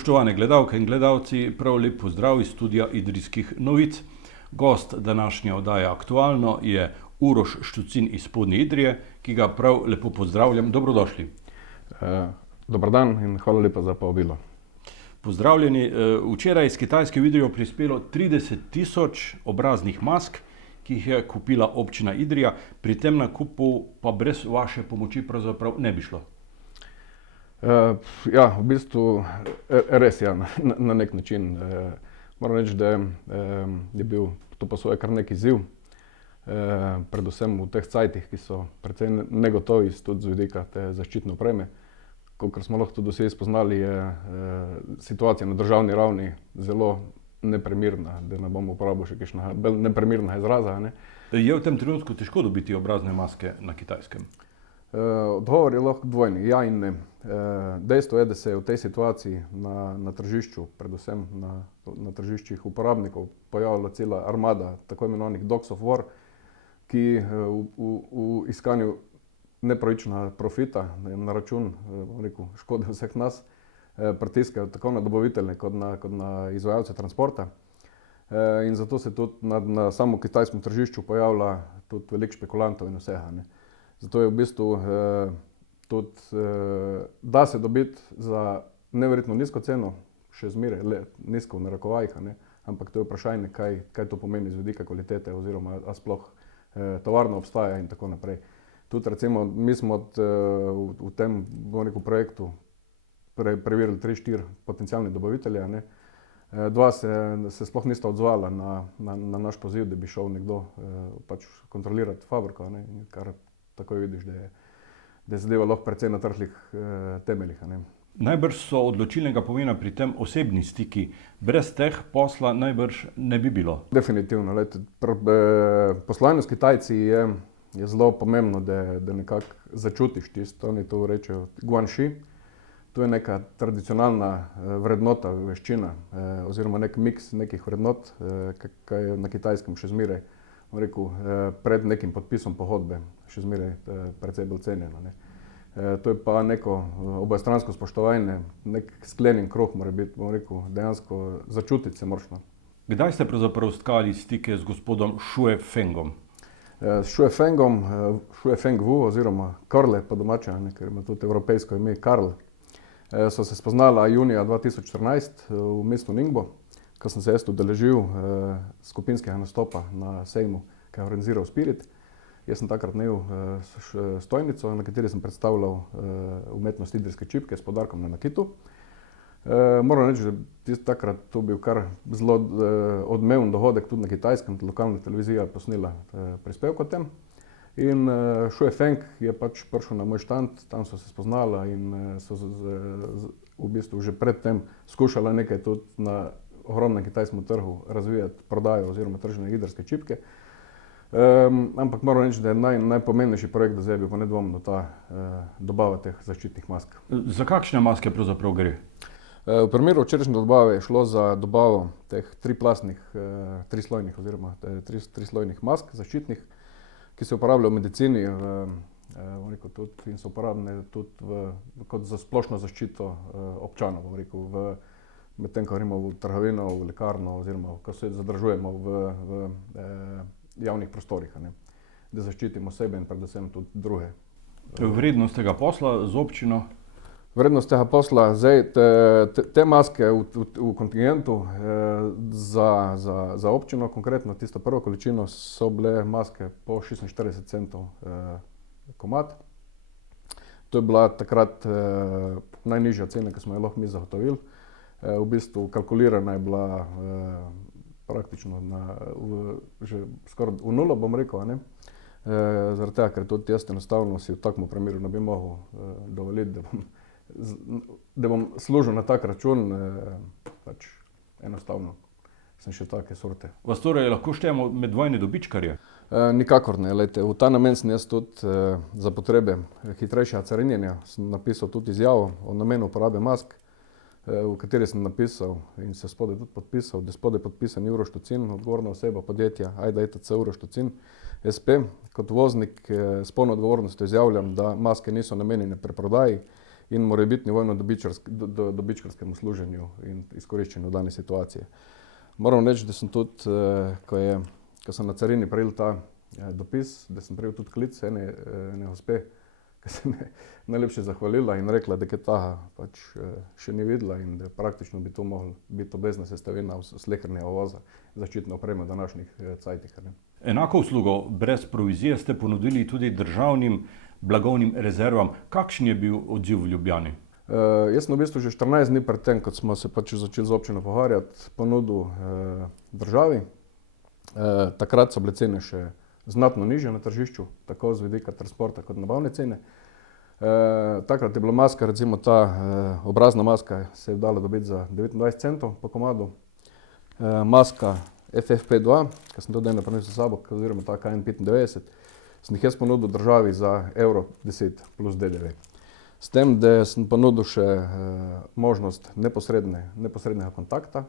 Spoštovane gledalke in gledalci, prav lep pozdrav iz studia Idrijskih novic. Gost današnje oddaje Aktualno je Uroš Štucin iz Spodnje Idrije, ki ga prav lepo pozdravljam. Dobrodošli. Dobar dan in hvala lepa za povabilo. Pozdravljeni. Včeraj iz Kitajske v Idrijo prispelo 30.000 obraznih mask, ki jih je kupila občina Idrija. Pri tem nakupu pa brez vaše pomoči pravzaprav ne bi šlo. Ja, v bistvu res je na nek način. Moram reči, da je bil to pa svoj kar nek izziv, predvsem v teh cajtih, ki so precej negotovi tudi z vidika te zaščitne opreme. Kakor smo lahko tudi vsi spoznali, je situacija na državni ravni zelo neprimerna, da ne bom uporabil še kakšnega bolj neprimerna izraza. Je v tem trenutku težko dobiti obrazne maske na Kitajskem? Odgovor je lahko dvojni, ja in ne. Dejstvo je, da se je v tej situaciji na tržišču, predvsem na tržiščih uporabnikov, pojavila cela armada tako imenovanih dogs of war, ki v iskanju nepravičnega profita na račun škode vseh nas pritiskajo tako na dobavitelje kot na izvajalce transporta. In zato se tudi na samo kitajskem tržišču pojavlja tudi veliko špekulantov in vsega. Zato je v bistvu tudi da se dobiti za neverjetno nizko ceno, še zmeraj le nizko v narekovajih, ampak to je vprašanje, kaj to pomeni z vidika kvalitete oziroma a sploh tovarna obstaja in tako naprej. Tudi recimo mi smo v tem projektu preverili 3-4 potencialne dobavitelje. Dva se sploh nista odzvala na naš poziv, da bi šel nekdo pač kontrolirati fabriko, kar takoj vidiš, da je zadeva lahko precej na trhlih temeljih. Najbrž so odločilnega pomena pri tem osebni stiki. Brez teh posla najbrž ne bi bilo. Definitivno. Poslovanje s Kitajci je zelo pomembno, da nekako začutiš tisto, oni to rečejo guanxi. To je neka tradicionalna vrednota, veščina oziroma nek miks nekih vrednot, kaj je na Kitajskem še zmeraj, pred nekim podpisom pogodbe še zmeraj precej bolj cenjeno. To je pa neko obojestransko spoštovanje, nek sklenjen krog mora biti, dejansko začutiti se moraš. Kdaj ste pravzaprav stkali stike z gospodom Šue Fengom? S Šue Fengom, Šue Feng Wu oziroma Karle po domače, ker ima tudi evropejsko ime Karl, so se spoznala junija 2014 v mestu Ningbo, ko sem se jaz udeležil skupinskega nastopa na sejmu, ki je organiziral Spirit. Jaz sem takrat imel stojnico, na kateri sem predstavljal umetnost idrijske čipke s poudarkom na nakitu. Moram reči, da takrat to bil kar zelo odmeven dogodek tudi na Kitajskem, lokalna televizija je posnela prispevek o tem. In Šue Feng je pač prišel na moj štand, tam so se spoznala in so v bistvu že predtem skušala nekaj tudi na ogromnem kitajskem trgu razvijati prodajo oziroma trženje idrijske čipke. Ampak moram reči, da je najpomembnejši projekt do zdaj bil pa nedvomno ta dobava teh zaščitnih mask. Za kakšne maske pravzaprav gre? V primeru včerajšnje dobave je šlo za dobavo teh trislojnih oziroma trislojnih mask zaščitnih, ki se uporabljajo v medicini in so uporabne tudi kot za splošno zaščito občanov, medtem ko gremo v trgovino, v lekarno oziroma ko se zadržujemo v javnih prostorih, da zaščitimo sebe in predvsem tudi druge. Vrednost tega posla z občino? Vrednost tega posla, te maske v kontingentu za občino, konkretno tisto prvo količino, so bile maske po 46 centov komad. To je bila takrat najnižja cena, ki smo jo lahko mi zagotovili. V bistvu kalkulirana je bila praktično že skoraj v nulo, bom rekel, zaradi tega, ker tudi jaz enostavno si v takem primeru ne bi mogel dovoliti, da bom služil na tak račun, pač enostavno sem še take sorte. Vas torej lahko štejemo med vojne dobičkarje? Nikakor ne, v ta namen sem jaz tudi za potrebe hitrejšega carinjenja sem napisal tudi izjavo o namenu uporabe mask, v kateri sem napisal in se spodaj tudi podpisal, da spodaj podpisan Uroš Štucin, odgovorna oseba podjetja Ajda ETC Uroš Štucin SP. Kot voznik s polno odgovornostjo izjavljam, da maske niso namenjene preprodaji in morebitni vojno-dobičkarskemu služenju in izkoriščanju dane situacije. Moram reči, da sem tudi, ko sem na carini prejel ta dopis, da sem prejel tudi klic ene gospe, ki se mi najlepše zahvalila in rekla, da kaj taha pač še ni videla in da praktično bi to mogla biti obvezna sestavina slehernega uvoza zaščitne opreme v današnjih cajtih. Enako uslugo brez provizije ste ponudili tudi državnim blagovnim rezervam. Kakšen je bil odziv v Ljubljani? Jaz sem v bistvu že 14 dni pred tem, ko smo se pač začeli z občino pogovarjati, ponudil državi. Takrat so bile cene še znatno nižje na tržišču, tako z vidika transporta kot nabavne cene. Takrat je bila maska, recimo ta obrazna maska se je dala dobiti za 29 centov po komadu. Maska FFP2, ki sem to dejno prinesel s sabo, oziroma ta KN95, sem jih jaz ponudil državi za €10 plus DDV. S tem, da sem ponudil še možnost neposrednega kontakta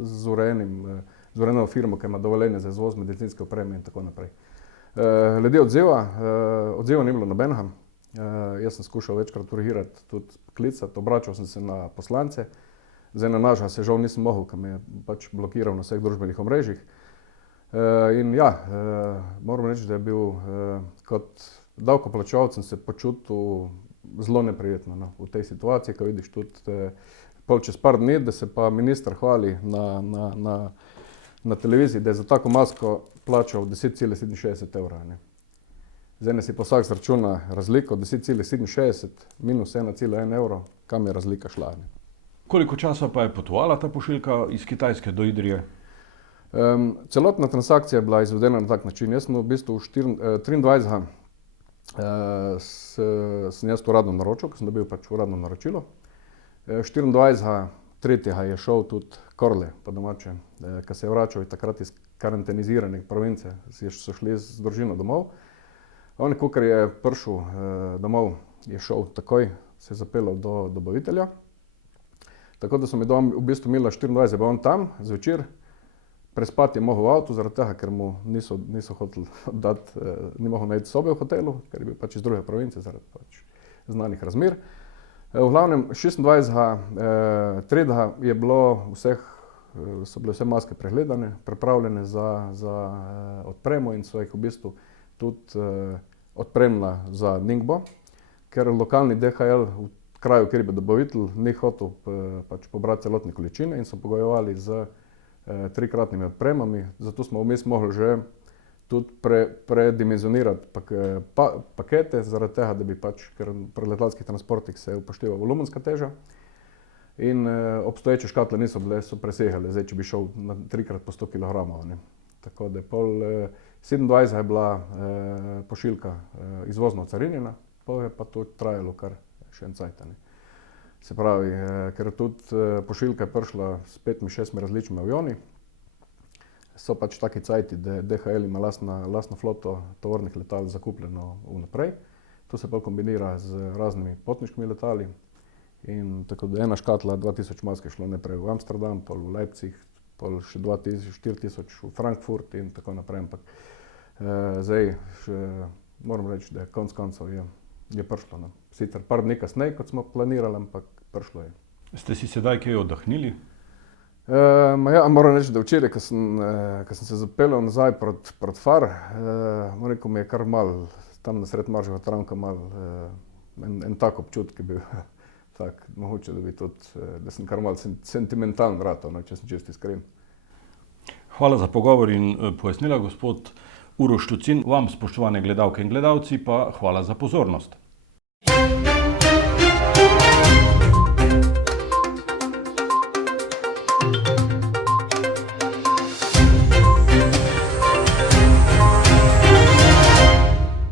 z urejeno firmo, ki ima dovoljenje za izvoz medicinske opreme in tako naprej. Glede odziva ni bilo nobenega. Jaz sem skušal večkrat urgirati, tudi klicati, obračal sem se na poslance. Zdaj na naža se žal nisem mogel, ker me je pač blokiral na vseh družbenih omrežjih. In ja, moram reči, da je bil kot davkoplačevalec sem se počutil zelo neprijetno, no, v tej situaciji, ko vidiš tudi pol čez par dni, da se pa minister hvali na televiziji, da je za tako masko plačal 10,67 evra. Zdaj si pa vsak zračuna razliko, 10,67 minus 1,1 evro, kam je razlika šla. Koliko časa pa je potovala ta pošiljka iz Kitajske do Idrije? Celotna transakcija je bila izvedena na tak način. Jaz sem v bistvu 23. Sem jaz uradno naročil, ker sem dobil pač uradno naročilo. 24. je šel tudi Korle, po domače, ki se je vračal takrat iz karantenizirane province, so šli z družino domov. On, ko je prišel domov, je šel takoj, se je zapeljal do dobavitelja. Tako da so mi v bistvu imela 24, pa on tam zvečer. Prespati je mogel v avtu, zaradi tega, ker mu niso hoteli dati, ni mogel najti sobe v hotelu, ker je bil pač iz druge province, zaradi pač znanih razmer. V glavnem 26. 3. je bilo so bile vse maske pregledane, pripravljene za odpremo in so jih v bistvu tudi odpremila za Ningbo, ker lokalni DHL v kraju, kjer je bil dobavitelj, ni hotel pač pobrati celotne količine in so pogojevali z 3-kratnimi odpremami, zato smo vmes mogli že tudi predimenzionirati pakete, zaradi tega, da bi pač, ker pri letalskih transportih se upošteva volumenska teža in obstoječe škatle niso bile, so presegale, zdaj če bi šel na 3-krat po 100 kg. Tako da pol 27. je bila pošiljka izvozno ocarinjena, pol je pa to trajalo kar še en cajt. Se pravi, ker tudi pošiljka je prišla s 5-6 različnimi avioni, so pač taki cajti, da DHL ima lastno floto tovornih letal zakupljeno vnaprej. To se pa kombinira z raznimi potniškimi letali. In tako da ena škatla 2000 mask je šlo najprej v Amsterdam, pol v Leipzig, pol še 4000 v Frankfurt in tako naprej. Ampak zdaj moram reči, da konec koncev je prišlo. No. Sicer par dni kasneje, kot smo planirali, ampak prišlo je. Ste si sedaj kaj oddahnili? Ja, moram reči, da včeraj, ko sem se zapeljal nazaj proti Far, moram reči, mi je kar malo, tam na sred Marževa tramka malo, en tak občutek je bil, tak, mogoče, da bi tudi, da sem kar malo sentimentalen ratal, no, če sem čisto iskren. Hvala za pogovor in pojasnila, gospod Uroš Tucin. Vam, spoštovane gledalke in gledalci, pa hvala za pozornost.